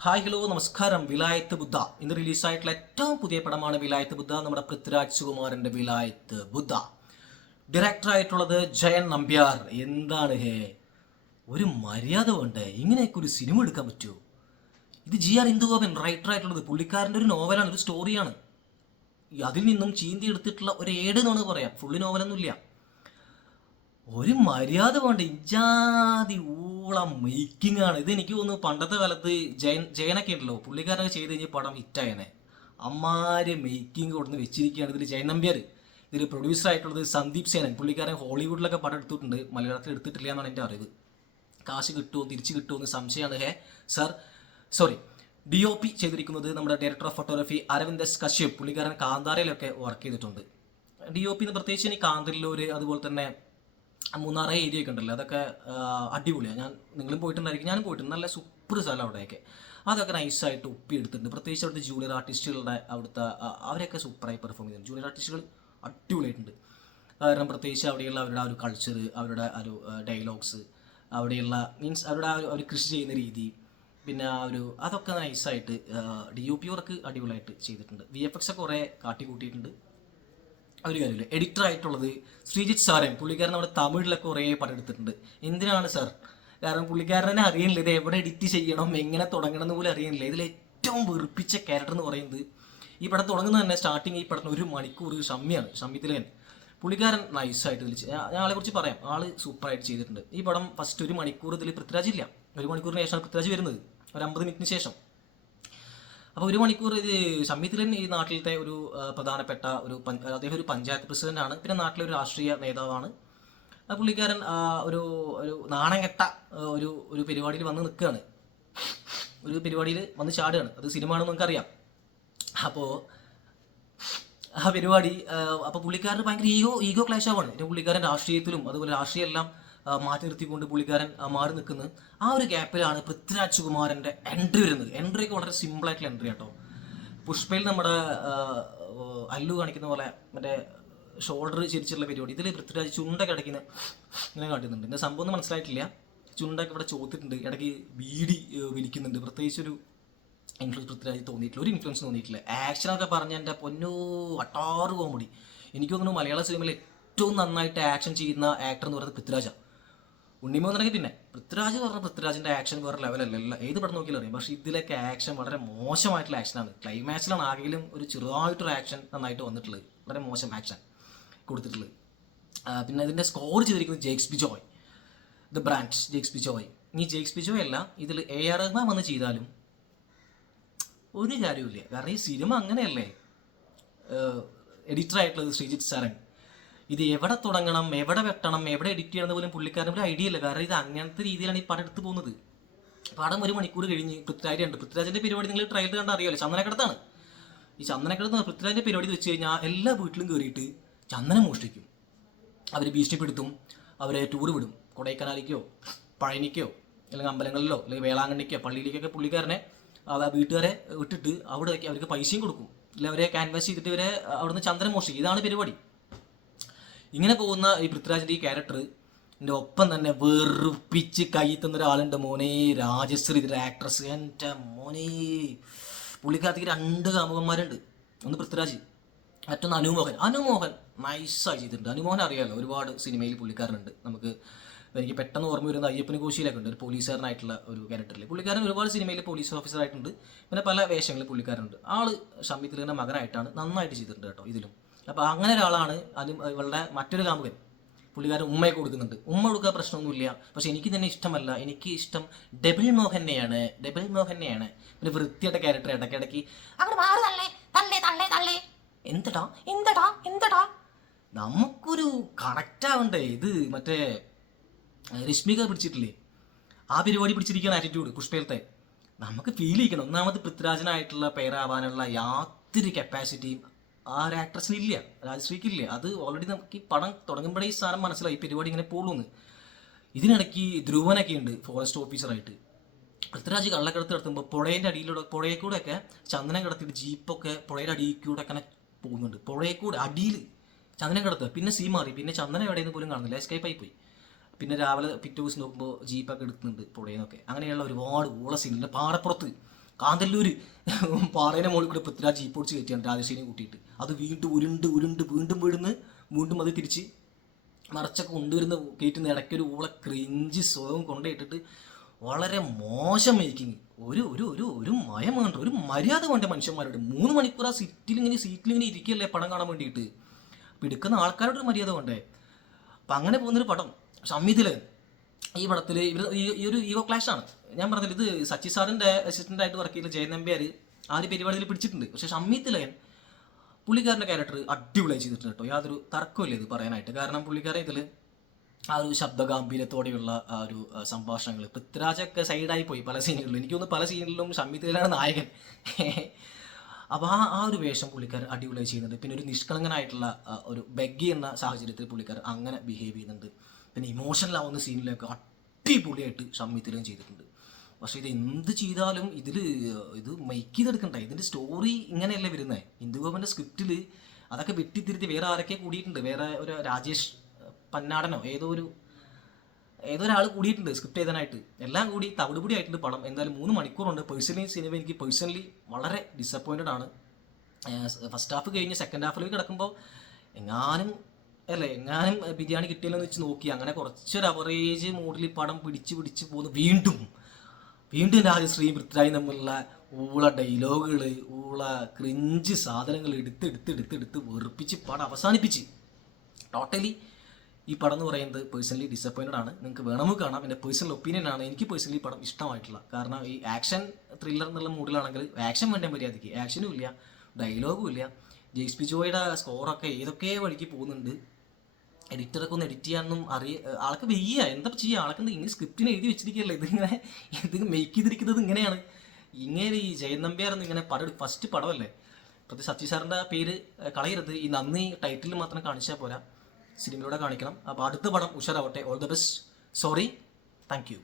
Hi hello നമസ്കാരം. വിലായത്ത് ബുദ്ധ. ഇന്ന് റിലീസായിട്ടുള്ള ഏറ്റവും പുതിയ പടമാണ് വിലായത്ത് ബുദ്ധ. നമ്മുടെ പൃഥ്വിരാജ് സുകുമാരന്റെ വിലായത്ത് ബുദ്ധ. ഡയറക്ടറായിട്ടുള്ളത് ജയൻ നമ്പ്യാർ. എന്താണ് ഹേ? ഒരു മര്യാദ വേണ്ടേ? ഇങ്ങനെയൊക്കെ ഒരു സിനിമ എടുക്കാൻ പറ്റുമോ ഇത് ജി ആർ ഇന്ദുഗോപൻ റൈറ്റർ ആയിട്ടുള്ളത് പുള്ളിക്കാരന്റെ ഒരു നോവലാണ് ഒരു സ്റ്റോറിയാണ്. അതിൽ നിന്നും ചീന്തി എടുത്തിട്ടുള്ള ഒരു ഏട് എന്നാണ് പറയാം. ഫുള്ളി നോവലൊന്നുമില്ല. ഒരു മര്യാദ വേണ്ട. ഇജാതി ഊള മേക്കിംഗ് ആണ്. ഇത് എനിക്ക് തോന്നുന്നു പണ്ടത്തെ കാലത്ത് ജയൻ ജയനൊക്കെ ഉണ്ടല്ലോ. പുള്ളിക്കാരനൊക്കെ ചെയ്ത് കഴിഞ്ഞ് പടം ഹിറ്റായനെ അമ്മാര് മേക്കിംഗ് കൊടുന്ന് വെച്ചിരിക്കുകയാണ് ഇതിൽ ജയൻ നമ്പ്യാർ ഇതിൽ പ്രൊഡ്യൂസർ ആയിട്ടുള്ളത് സന്ദീപ് സേനൻ. പുള്ളിക്കാരൻ ഹോളിവുഡിലൊക്കെ പടം എടുത്തിട്ടുണ്ട്. മലയാളത്തിൽ എടുത്തിട്ടില്ല എന്നാണ് എന്റെ അറിവ്. കാശ് കിട്ടുമോ തിരിച്ചു കിട്ടുമോ എന്ന് സംശയമാണ്. Hey sir sorry D O P ചെയ്തിരിക്കുന്നത് നമ്മുടെ director of photography Aravind S Kashyap. പുള്ളിക്കാരൻ കാന്താരയിലൊക്കെ വർക്ക് ചെയ്തിട്ടുണ്ട്. ഡി ഒ പി എന്ന് പ്രത്യേകിച്ച് ഇനി കാന്തരിലൂര് അതുപോലെ തന്നെ മൂന്നാറ് ഏരിയ ഒക്കെ ഉണ്ടല്ലോ. അതൊക്കെ അടിപൊളിയാണ് ഞാൻ നിങ്ങളും പോയിട്ടുണ്ടായിരിക്കും. ഞാനും പോയിട്ടുണ്ട്. നല്ല സൂപ്പർ സ്ഥലം അവിടെയൊക്കെ. അതൊക്കെ നൈസായിട്ട് ഒപ്പി എടുത്തിട്ടുണ്ട്. പ്രത്യേകിച്ച് അവിടുത്തെ ജൂനിയർ ആർട്ടിസ്റ്റുകളുടെ അവിടുത്തെ അവരൊക്കെ സൂപ്പറായി പെർഫോം ചെയ്തിട്ടുണ്ട്. ജൂനിയർ ആർട്ടിസ്റ്റുകൾ അടിപൊളിയായിട്ടുണ്ട്. കാരണം പ്രത്യേകിച്ച് അവിടെയുള്ള അവരുടെ ഒരു കൾച്ചർ അവരുടെ ഒരു ഡയലോഗ്സ് അവിടെയുള്ള മീൻസ് അവരുടെ ആ ഒരു അവർ കൃഷി ചെയ്യുന്ന രീതി പിന്നെ ആ ഒരു അതൊക്കെ നൈസായിട്ട് ഡി യു പി വർക്ക് അടിപൊളിയായിട്ട് ചെയ്തിട്ടുണ്ട്. വി എഫ് എക്സ് ഒക്കെ കുറേ കാട്ടിക്കൂട്ടിയിട്ടുണ്ട്. ഒരു കാര്യമില്ല എഡിറ്റർ ആയിട്ടുള്ളത് ശ്രീജിത്ത് സാറേ. പുള്ളിക്കാരൻ നമ്മുടെ തമിഴിലൊക്കെ കുറേ പടെടുത്തിട്ടുണ്ട് എന്തിനാണ് സാർ കാരണം പുള്ളിക്കാരനെ അറിയണില്ല. ഇത് എവിടെ എഡിറ്റ് ചെയ്യണം? എങ്ങനെ തുടങ്ങണം എന്ന് പോലും അറിയണില്ല. ഇതിൽ ഏറ്റവും വെറുപ്പിച്ച ക്യാരക്ടർ എന്ന് പറയുന്നത് ഈ പടം തുടങ്ങുന്നത് തന്നെ സ്റ്റാർട്ടിങ് ഈ പടത്തിന് ഒരു മണിക്കൂർ ഷമ്മിയാണ് ഷമ്മി തിലകൻ പുള്ളിക്കാരൻ നൈസായിട്ട് ഇതിൽ ഞാൻ ആളെ കുറിച്ച് പറയാം. ആൾ സൂപ്പറായിട്ട് ചെയ്തിട്ടുണ്ട്. ഈ പടം ഫസ്റ്റ് ഒരു മണിക്കൂർ ഇതിൽ പൃഥ്വിരാജ് ഇല്ല. ഒരു മണിക്കൂറിന് ശേഷമാണ് പൃഥ്വിരാജ് വരുന്നത്. ഒരു അമ്പത് മിനിറ്റിന് ശേഷം. അപ്പോൾ ഒരു മണിക്കൂർ ഇത് സംവിധിലൻ ഈ നാട്ടിലത്തെ ഒരു പ്രധാനപ്പെട്ട ഒരു അദ്ദേഹം ഒരു പഞ്ചായത്ത് പ്രസിഡന്റ് ആണ്. പിന്നെ നാട്ടിലെ ഒരു രാഷ്ട്രീയ നേതാവാണ്. പുള്ളിക്കാരൻ ഒരു ഒരു നാണം ഒരു ഒരു പരിപാടിയിൽ വന്ന് നിൽക്കുകയാണ്. ഒരു പരിപാടിയിൽ വന്ന് ചാടുകയാണ്. അത് സിനിമ ആണെന്ന് നമുക്കറിയാം. അപ്പോൾ ആ പരിപാടി അപ്പോൾ പുള്ളിക്കാരന് ഭയങ്കര ഈഗോ ഈഗോ ക്ലാഷ് ആവാണ് പിന്നെ പുള്ളിക്കാരൻ രാഷ്ട്രീയത്തിലും അതുപോലെ രാഷ്ട്രീയം എല്ലാം മാറ്റി നിർത്തിക്കൊണ്ട് പുള്ളിക്കാരൻ മാറി നിൽക്കുന്നത് ആ ഒരു ഗ്യാപ്പിലാണ് പൃഥ്വിരാജ് കുമാരന്റെ എൻട്രി വരുന്നത്. എൻട്രി ഒക്കെ വളരെ സിമ്പിൾ ആയിട്ടുള്ള എൻട്രി കേട്ടോ പുഷ്പയിൽ നമ്മുടെ അല്ലു കാണിക്കുന്ന പോലെ മറ്റേ ഷോൾഡർ ചിരിച്ചുള്ള പരിപാടി. ഇതിൽ പൃഥ്വിരാജ് ചുണ്ടൊക്കെ ഇടയ്ക്കുന്ന ഇങ്ങനെ കാട്ടുന്നുണ്ട് എന്റെ സംഭവം ഒന്നും മനസ്സിലായിട്ടില്ല. ചുണ്ടൊക്കെ ഇവിടെ ചോദിച്ചിട്ടുണ്ട് ഇടയ്ക്ക് ബീഡി വിളിക്കുന്നുണ്ട് പ്രത്യേകിച്ച് ഒരു ഇൻഫ്ലുവൻസ് പൃഥ്വിരാജ് തോന്നിയിട്ടില്ല. ഒരു ഇൻഫ്ലുവൻസ് തോന്നിയിട്ടില്ല. ആക്ഷനൊക്കെ പറഞ്ഞ എന്റെ പൊന്നോ അട്ടാറ് കോമഡി എനിക്ക് തോന്നുന്നു മലയാള സിനിമയിൽ ഏറ്റവും നന്നായിട്ട് ആക്ഷൻ ചെയ്യുന്ന ആക്ടർ എന്ന് പറയുന്നത് പൃഥ്വിരാജാണ് ഉണ്ണിമോഹനൊക്കെ പിന്നെ പൃഥ്വിരാജ് പറഞ്ഞ പൃഥ്വിരാജിന്റെ ആക്ഷൻ വേറെ ലെവലല്ല ഏത് പടം നോക്കിയാലും അറിയാം. പക്ഷേ ഇതിലൊക്കെ ആക്ഷൻ വളരെ മോശമായിട്ടുള്ള ആക്ഷനാണ് ക്ലൈമാക്സിലാണ് ആകെങ്കിലും ഒരു ചെറുതായിട്ടൊരു ആക്ഷൻ നന്നായിട്ട് വന്നിട്ടുള്ളത്. വളരെ മോശം ആക്ഷൻ കൊടുത്തിട്ടുള്ളത്. പിന്നെ ഇതിന്റെ സ്കോർ ചെയ്തിരിക്കുന്നത് ജേക്സ് ബിജോയ് ദ ബ്രാൻഡ് ജേക്സ് ബിജോയ് ഇനി ജേക്സ് ബിജോയ് അല്ല ഇതിൽ എ ആർ റഹ്മാൻ വന്ന് ചെയ്താലും ഒരു കാര്യമില്ല കാരണം ഈ സിനിമ അങ്ങനെയല്ലേ? എഡിറ്റർ ആയിട്ടുള്ളത് ശ്രീജിത്ത് സാരൻ ഇത് എവിടെ തുടങ്ങണം എവിടെ വെട്ടണം എവിടെ എഡിറ്റ് ചെയ്യണം പോലും പുള്ളിക്കാരൻ ഒരു ഐഡിയ ഇല്ല. കാരണം ഇത് അങ്ങനത്തെ രീതിയിലാണ് ഈ പടം എടുത്ത് പോകുന്നത്. പടം ഒരു മണിക്കൂർ കഴിഞ്ഞ് പൃഥ്വിരാജ് ഉണ്ട് പൃഥ്വിരാജിന്റെ പരിപാടി നിങ്ങൾ ട്രയൽ കണ്ട അറിയാമല്ലോ ചന്ദനക്കടത്താണ്. ഈ ചന്ദനക്കടത്ത് പൃഥ്വിരാജിന്റെ പരിപാടി വെച്ച് കഴിഞ്ഞാൽ എല്ലാ വീട്ടിലും കയറിയിട്ട് ചന്ദനം മോഷ്ടിക്കും. അവർ ഭീഷണിപ്പെടുത്തും അവരെ ടൂർ വിടും. കൊടൈക്കനാലിക്കോ പഴനിക്കോ അല്ലെങ്കിൽ അമ്പലങ്ങളിലോ അല്ലെങ്കിൽ വേളാങ്കണ്ണിക്കോ പള്ളിയിലേക്കൊക്കെ പുള്ളിക്കാരനെ വീട്ടുകാരെ വിട്ടിട്ട് അവിടെ അവർക്ക് പൈസയും കൊടുക്കും. അല്ലെങ്കിൽ അവരെ ക്യാൻവാസ് ചെയ്തിട്ട് ഇവരെ അവിടുന്ന് ചന്ദനം മോഷ്ടിക്കും. ഇതാണ് പരിപാടി. ഇങ്ങനെ പോകുന്ന ഈ പൃഥ്വിരാജിന്റെ ഈ ക്യാരക്ടർ എന്റെ ഒപ്പം തന്നെ വെറുപ്പിച്ച് കൈ ഒരാളുണ്ട് മോനെ. രാജശ്രീ ഇതിന്റെ ആക്ട്രസ് എന്റെ മോനെ. പുള്ളിക്കാരത്തേക്ക് രണ്ട് കാമുകന്മാരുണ്ട്. ഒന്ന് പൃഥ്വിരാജ് മറ്റൊന്ന് അനുമോഹൻ. അനുമോഹൻ നൈസായി ചെയ്തിട്ടുണ്ട്. അനുമോഹൻ അറിയാമല്ലോ ഒരുപാട് സിനിമയിൽ പുള്ളിക്കാരനുണ്ട്. നമുക്ക് എനിക്ക് പെട്ടെന്ന് ഓർമ്മ വരുന്ന അയ്യപ്പന് കോശിയിലൊക്കെ ഉണ്ട്. ഒരു പോലീസുകാരനായിട്ടുള്ള ഒരു ക്യാരക്ടറിൽ പുള്ളിക്കാരൻ ഒരുപാട് സിനിമയിൽ പോലീസ് ഓഫീസറായിട്ടുണ്ട് പിന്നെ പല വേഷങ്ങളിൽ പുള്ളിക്കാരുണ്ട് ആൾ ഷമ്മിത്തിലിന്റെ മകനായിട്ടാണ് നന്നായിട്ട് ചെയ്തിട്ടുണ്ട് കേട്ടോ ഇതിലും. അപ്പോൾ അങ്ങനെ ഒരാളാണ് ആദ്യം ഇവളുടെ മറ്റൊരു കാമുകൻ. പുള്ളിക്കാരൻ ഉമ്മയെ കൊടുക്കുന്നുണ്ട്. ഉമ്മ കൊടുക്കുക പ്രശ്നമൊന്നുമില്ല. പക്ഷെ എനിക്ക് തന്നെ ഇഷ്ടമല്ല. എനിക്ക് ഇഷ്ടം ഡബിൾ മോഹനെയാണ് ഡബിൾ മോഹനെയാണ് പിന്നെ വൃത്തിയുടെ ക്യാരക്ടർ തള്ളേ തള്ളേ എന്തടാ എന്തടാ എന്തടാ? നമുക്കൊരു കണക്റ്റ് ആവണ്ടേ? ഇത് മറ്റേ രശ്മിക പിടിച്ചിട്ടില്ലേ? ആ പരിപാടി പിടിച്ചിരിക്കുന്ന ആറ്റിറ്റ്യൂഡ് കുഷ്പേലത്തെ നമുക്ക് ഫീൽ ചെയ്യിക്കണം. ഒന്നാമത് പൃഥ്വിരാജനായിട്ടുള്ള പേരാവാനുള്ള യാതൊരു കപ്പാസിറ്റിയും ആ ഒരു ആക്ട്രസിന് ഇല്ല. രാജശ്രീക്ക് ഇല്ല അത് ഓൾറെഡി നമുക്ക് ഈ പടം തുടങ്ങുമ്പോഴേ ഈ സാധനം മനസ്സിലായി. പരിപാടി ഇങ്ങനെ പോകുന്നു. ഇതിനിടയ്ക്ക് ധ്രുവനൊക്കെ ഉണ്ട് ഫോറസ്റ്റ് ഓഫീസറായിട്ട് പൃഥ്വിരാജ് കള്ളക്കടത്ത് നടത്തുമ്പോൾ പുഴേന്റെ അടിയിലൂടെ പുഴയിൽ ഒക്കെ ചന്ദനം കിടത്തിയിട്ട് ജീപ്പൊക്കെ പുഴയുടെ അടിയിൽ കൂടെ അങ്ങനെ പോകുന്നുണ്ട്. പുഴയിൽ കൂടെ അടിയിൽ ചന്ദനം കിടത്തുക. പിന്നെ സീ മാറി. പിന്നെ ചന്ദനം എവിടെയെന്ന് പോലും കാണുന്നില്ല. എസ്കേപ്പ് ആയി പോയി പിന്നെ രാവിലെ പിറ്റേ ദിവസം നോക്കുമ്പോൾ ജീപ്പൊക്കെ എടുക്കുന്നുണ്ട് പുഴയിൽ നിന്നൊക്കെ അങ്ങനെയുള്ള ഒരുപാട് ഓള സീനുണ്ട് പാറപ്പുറത്ത് കാന്തല്ലൂര്. പാറേനെ മുകളിൽ കൂടെ പൃഥ്വിരാജ് ജീപ്പ് ഓടിച്ച് കയറ്റിയാണ് രാജശേനെ കൂട്ടിയിട്ട്. അത് വീണ്ടും ഉരുണ്ട് ഉരുണ്ട് വീണ്ടും വീടുന്ന് വീണ്ടും അത് തിരിച്ച് മറച്ചൊക്കെ കൊണ്ടുവരുന്ന കയറ്റുന്ന ഇടയ്ക്കൊരു ഊളെ ക്രിഞ്ച് സ്വയം കൊണ്ടുപോയിട്ടിട്ട് വളരെ മോശം മേക്കിങ് ഒരു ഒരു ഒരു ഒരു മയം വേണ്ട ഒരു മര്യാദ വേണ്ട മനുഷ്യന്മാരോട്. മൂന്ന് മണിക്കൂർ ആ സീറ്റിൽ ഇങ്ങനെ സീറ്റിൽ ഇങ്ങനെ ഇരിക്കുകയല്ലേ പടം കാണാൻ വേണ്ടിയിട്ട്. അപ്പം എടുക്കുന്ന ആൾക്കാരോട് ഒരു മര്യാദ വേണ്ടേ? അപ്പം അങ്ങനെ പോകുന്നൊരു പടം. സംവിധിൽ ഈ പടത്തിൽ ഇവർ ഈ ഒരു ഈഗോ ക്ലാഷ് ആണ്. ഞാൻ പറഞ്ഞത് ഇത് സച്ചി സാറിന്റെ അസിസ്റ്റന്റ് ആയിട്ട് വർക്ക് ചെയ്യുന്ന ജയൻ നമ്പ്യാർ ആ ഒരു പരിപാടിയിൽ പിടിച്ചിട്ടുണ്ട്. പക്ഷേ ഷമ്മീത്തിലയൻ പുള്ളിക്കാരന്റെ ക്യാരക്ടർ അടിപൊളിയായി ചെയ്തിട്ടുണ്ട് കേട്ടോ. യാതൊരു തർക്കമില്ല ഇത് പറയാനായിട്ട്. കാരണം പുള്ളിക്കാരൻ ഇതിൽ ആ ഒരു ശബ്ദഗാംഭീര്യത്തോടെയുള്ള ആ ഒരു സംഭാഷണങ്ങൾ പൃഥ്വിരാജൊക്കെ സൈഡായി പോയി പല സീനുകളിലും എനിക്ക് തോന്നുന്നു പല സീനുകളിലും ഷമ്മീത്തിലാണ് നായകൻ. അപ്പോൾ ആ ആ ഒരു വേഷം പുള്ളിക്കാർ അടിപൊളിയായി ചെയ്യുന്നുണ്ട്. പിന്നെ ഒരു നിഷ്കളങ്കനായിട്ടുള്ള ഒരു ബഗ്ഗി എന്ന സാഹചര്യത്തിൽ പുള്ളിക്കാർ അങ്ങനെ ബിഹേവ് ചെയ്യുന്നുണ്ട്. പിന്നെ ഇമോഷണൽ ആവുന്ന സീനിലൊക്കെ അടിപൊളിയായിട്ട് ഷമ്മിത്തിലും ചെയ്തിട്ടുണ്ട്. പക്ഷേ ഇത് എന്ത് ചെയ്താലും ഇതിൽ ഇത് മൈക്ക് ചെയ്തെടുക്കണ്ട. ഇതിന്റെ സ്റ്റോറി ഇങ്ങനെയല്ലേ വരുന്നത് ഇന്ദുഗോപന്റെ സ്ക്രിപ്റ്റിൽ അതൊക്കെ വെട്ടിത്തിരുത്തി വേറെ ആരൊക്കെ കൂടിയിട്ടുണ്ട്. വേറെ ഒരു രാജേഷ് പന്നാടനോ ഏതോ ഒരു ഏതോ ഒരാൾ കൂടിയിട്ടുണ്ട് സ്ക്രിപ്റ്റ് എഴുതാനായിട്ട്. എല്ലാം കൂടി തവിടുപൊടി ആയിട്ടുണ്ട് പടം. എന്തായാലും മൂന്ന് മണിക്കൂറുണ്ട്. പേഴ്സണലി സിനിമ എനിക്ക് പേഴ്സണലി വളരെ ഡിസപ്പോയിന്റഡ് ആണ്. ഫസ്റ്റ് ഹാഫ് കഴിഞ്ഞ് സെക്കൻഡ് ഹാഫിലേക്ക് കിടക്കുമ്പോൾ എങ്ങാനും അല്ലേ? എങ്ങാനും ബിരിയാണി കിട്ടിയില്ലെന്ന് വെച്ച് നോക്കി. അങ്ങനെ കുറച്ചൊരു അവറേജ് മൂഡിൽ പടം പിടിച്ച് പിടിച്ച് പോകുന്നു. വീണ്ടും വീണ്ടും രാജശ്രീ പൃഥ്വിരാജ് തമ്മിലുള്ള ഊള ഡയലോഗുകൾ ഊള ക്രിഞ്ച് സാധനങ്ങൾ എടുത്ത് എടുത്ത് എടുത്ത് എടുത്ത് വെറുപ്പിച്ച് പടം അവസാനിപ്പിച്ച്. ടോട്ടലി ഈ പടം എന്ന് പറയുന്നത് പേഴ്സണലി ഡിസപ്പോയിന്റഡ് ആണ്. നിങ്ങൾക്ക് വേണമെങ്കിൽ കാണാം. എന്റെ പേഴ്സണൽ ഒപ്പീനിയൻ ആണ്. എനിക്ക് പേഴ്സണലി പടം ഇഷ്ടമായിട്ടുള്ള. കാരണം ഈ ആക്ഷൻ ത്രില്ലർ എന്നുള്ള മൂഡിലാണെങ്കിൽ ആക്ഷൻ വേണ്ട മര്യാദയ്ക്ക്. ആക്ഷനും ഇല്ല ഡയലോഗും ഇല്ല. ജെയ്സ് പി ജോയുടെ സ്കോറൊക്കെ ഏതൊക്കെ വഴിക്ക് പോകുന്നുണ്ട്? എഡിറ്ററൊക്കെ ഒന്ന് എഡിറ്റ് ചെയ്യാനൊന്നും അറിയ ആൾക്ക് വെയ്യ. എന്താ ചെയ്യുക ആൾക്ക് എന്താ ഇങ്ങനെ സ്ക്രിപ്റ്റിന് എഴുതി വെച്ചിരിക്കുകയല്ലേ ഇതിങ്ങനെ ഇത് മേക്ക് ചെയ്തിരിക്കുന്നത് ഇങ്ങനെയാണ്. ഇങ്ങനെ ഈ ജയൻ നമ്പ്യാർ ഇങ്ങനെ പടം ഫസ്റ്റ് പടമല്ലേ? പ്രതി സച്ചി സാറിന്റെ പേര് കളയരുത്. ഈ നന്ദി ടൈറ്റിൽ മാത്രം കാണിച്ചാൽ പോരാ. സിനിമയിലൂടെ കാണിക്കണം. അപ്പോൾ അടുത്ത പടം ഉഷാറാവട്ടെ. All the best sorry thank you